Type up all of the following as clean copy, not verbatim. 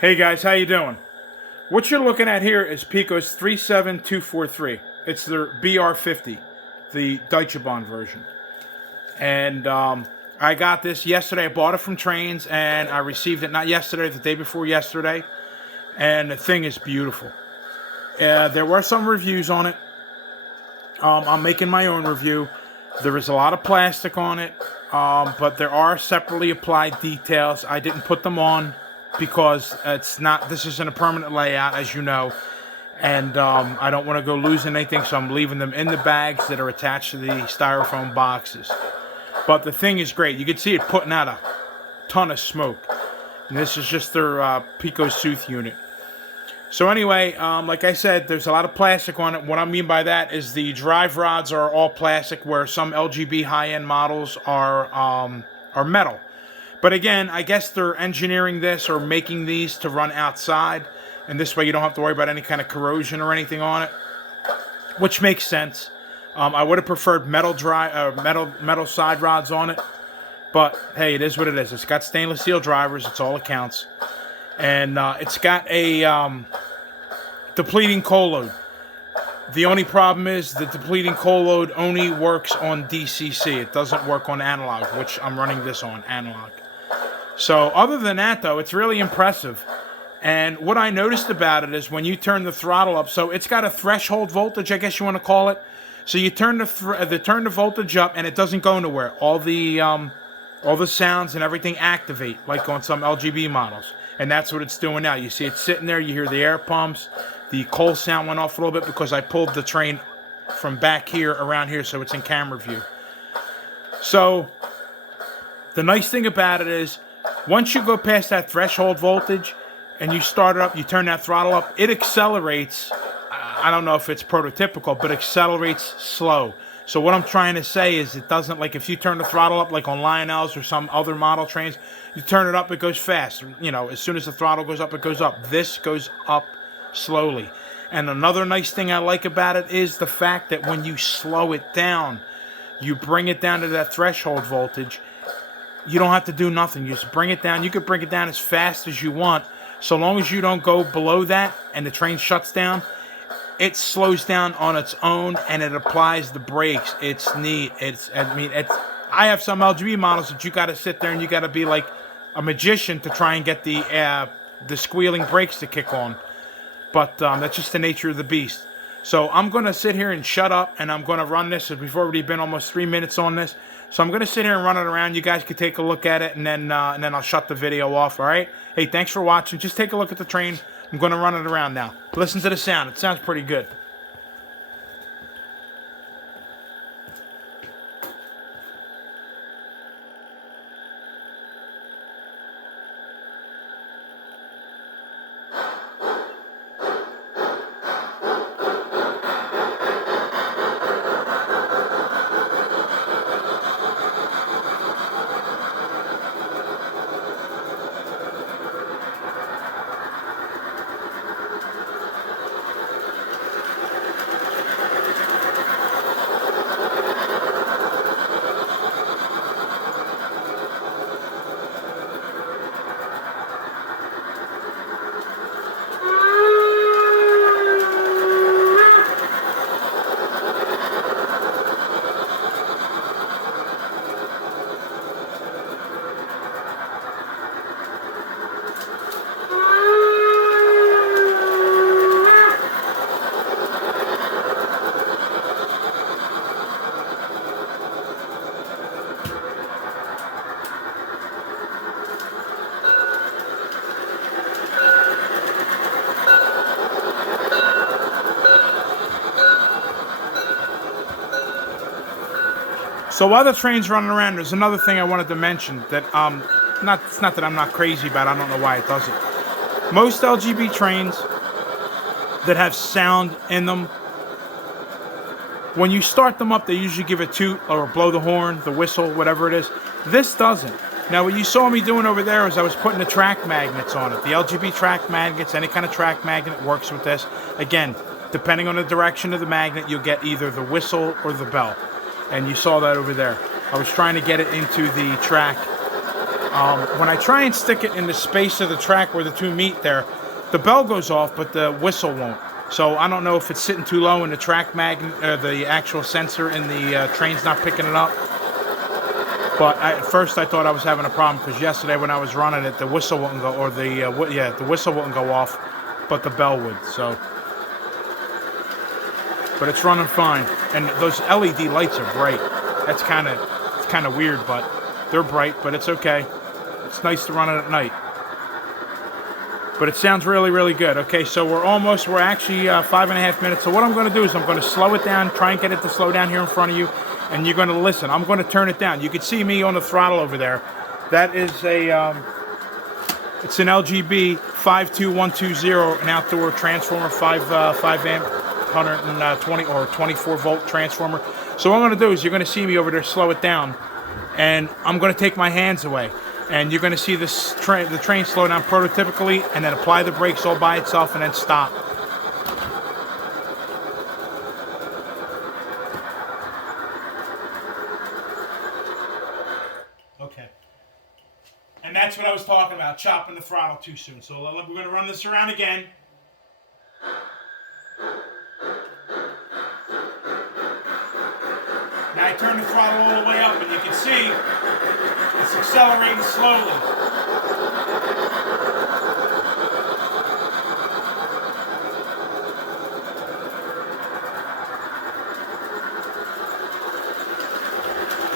Hey guys, how you doing? What you're looking at here is Piko's 37243. It's their BR50, the Deutsche Bahn version. And I got this yesterday. I bought it from Trains, and I received it not yesterday, the day before yesterday. And the thing is beautiful. There were some reviews on it. I'm making my own review. There is a lot of plastic on it, but there are separately applied details. I didn't put them on because this isn't a permanent layout, as you know, and I don't want to go losing anything, so I'm leaving them in the bags that are attached to the styrofoam boxes. But the thing is great. You can see it putting out a ton of smoke. And this is just their Piko Sooth unit. So anyway, like I said, there's a lot of plastic on it. What I mean by that is the drive rods are all plastic, where some LGB high-end models are metal. But again, I guess they're engineering this or making these to run outside, and this way you don't have to worry about any kind of corrosion or anything on it, which makes sense. I would have preferred metal side rods on it, but hey, it is what it is. It's got stainless steel drivers. It's all it counts. And it's got a depleting coal load. The only problem is the depleting coal load only works on DCC. It doesn't work on analog, which I'm running this on analog. So other than that, though, it's really impressive. And what I noticed about it is when you turn the throttle up, so it's got a threshold voltage, I guess you want to call it. So you turn the voltage up, and it doesn't go nowhere. All the sounds and everything activate, like on some LGB models. And that's what it's doing now. You see it sitting there. You hear the air pumps. The coal sound went off a little bit because I pulled the train from back here around here, so it's in camera view. So the nice thing about it is once you go past that threshold voltage and you start it up, you turn that throttle up, it accelerates. I don't know if it's prototypical, but accelerates slow. So what I'm trying to say is it doesn't, like if you turn the throttle up like on Lionel's or some other model trains, you turn it up, it goes fast. You know, as soon as the throttle goes up, it goes up. This goes up slowly. And another nice thing I like about it is the fact that when you slow it down, you bring it down to that threshold voltage, you don't have to do nothing. You just bring it down. You could bring it down as fast as you want. So long as you don't go below that and the train shuts down, it slows down on its own and it applies the brakes. It's neat. I have some LGB models that you got to sit there and you got to be like a magician to try and get the squealing brakes to kick on. But that's just the nature of the beast. So I'm going to sit here and shut up, and I'm going to run this. We've already been almost 3 minutes on this. So I'm going to sit here and run it around. You guys can take a look at it, and then I'll shut the video off, all right? Hey, thanks for watching. Just take a look at the train. I'm going to run it around now. Listen to the sound. It sounds pretty good. So while the train's running around, there's another thing I wanted to mention that it's not that I'm not crazy about. I don't know why it does it. Most LGB trains that have sound in them, when you start them up, they usually give a toot or blow the horn, the whistle, whatever it is. This doesn't. Now, what you saw me doing over there is I was putting the track magnets on it. The LGB track magnets, any kind of track magnet works with this. Again, depending on the direction of the magnet, you'll get either the whistle or the bell. And you saw that over there. I was trying to get it into the track When I try and stick it in the space of the track where the two meet there, the bell goes off, but the whistle won't. So I don't know if it's sitting too low in the track the actual sensor in the train's not picking it up. But at first I thought I was having a problem because yesterday when I was running it, the whistle wouldn't go, or the whistle wouldn't go off, but the bell would. So, but it's running fine, and those LED lights are bright. That's kind of weird, but they're bright. But it's okay. It's nice to run it at night. But it sounds really, really good. Okay, so we're actually 5.5 minutes. So what I'm going to do is I'm going to slow it down, try and get it to slow down here in front of you, and you're going to listen. I'm going to turn it down. You can see me on the throttle over there. That is it's an LGB 52120, an outdoor transformer, 5 amp, 120 or 24 volt transformer. So what I'm going to do is you're going to see me over there slow it down, and I'm going to take my hands away. And you're going to see the train slow down prototypically, and then apply the brakes all by itself, and then stop. Okay. And that's what I was talking about, chopping the throttle too soon. So we're going to run this around again. Now I turn the throttle all the way up, and you can see it's accelerating slowly.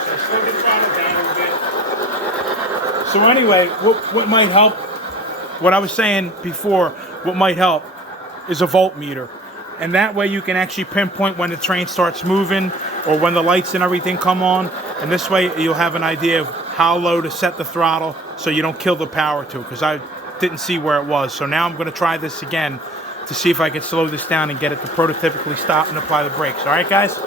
So slow the throttle down a bit. So anyway, what might help, what I was saying before, what might help is a voltmeter. And that way you can actually pinpoint when the train starts moving or when the lights and everything come on. And this way you'll have an idea of how low to set the throttle so you don't kill the power to it, because I didn't see where it was. So now I'm going to try this again to see if I can slow this down and get it to prototypically stop and apply the brakes. All right, guys?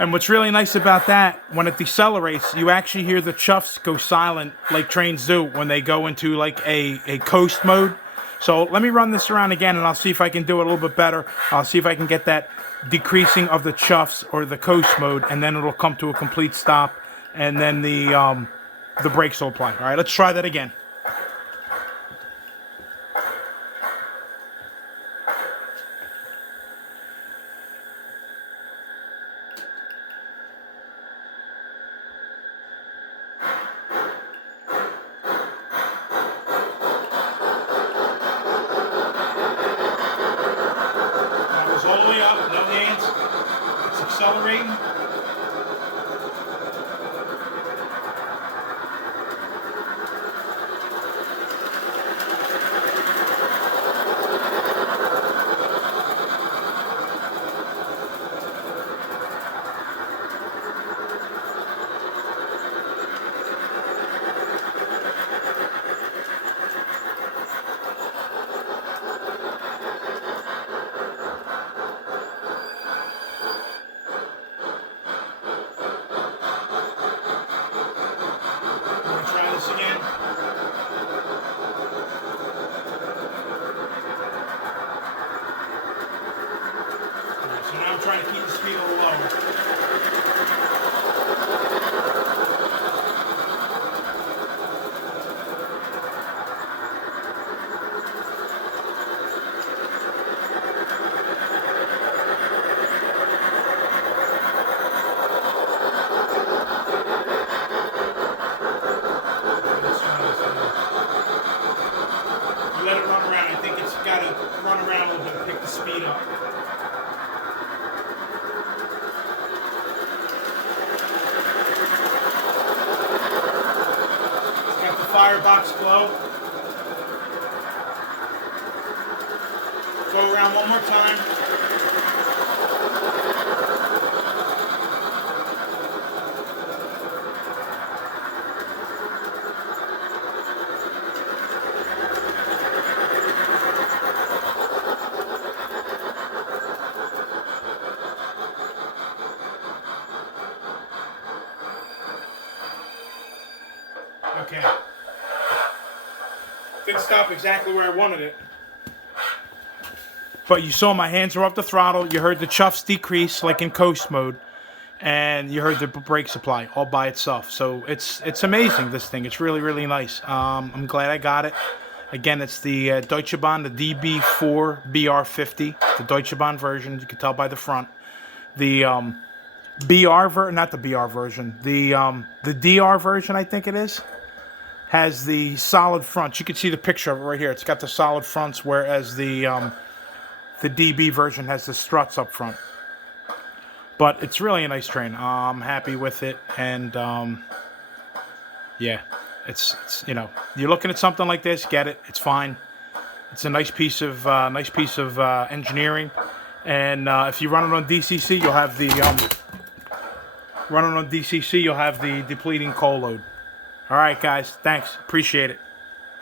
And what's really nice about that, when it decelerates, you actually hear the chuffs go silent like trains do when they go into like a coast mode. So let me run this around again, and I'll see if I can do it a little bit better. I'll see if I can get that decreasing of the chuffs or the coast mode, and then it'll come to a complete stop, and then the brakes will apply. All right, let's try that again. All the way up, no hands. It's accelerating. Again. Right, so now I'm trying to keep the speed a little lower. Let it run around. I think it's got to run around a little bit and pick the speed up. It's got the firebox glow. Go around one more time. Okay. Didn't stop exactly where I wanted it. But you saw my hands were up the throttle. You heard the chuffs decrease like in coast mode. And you heard the brake supply all by itself. So it's amazing, this thing. It's really, really nice. I'm glad I got it. Again, it's the Deutsche Bahn, the DB IV BR50, the Deutsche Bahn version. You can tell by the front. The not the BR version, the DR version, I think it is, has the solid fronts. You can see the picture of it right here. It's got the solid fronts, whereas the DB version has the struts up front. But it's really a nice train. I'm happy with it, and yeah, it's you know, you're looking at something like this, get it. It's fine. It's a nice piece of engineering, and if you run it on DCC, you'll have the depleting coal load. All right, guys. Thanks. Appreciate it.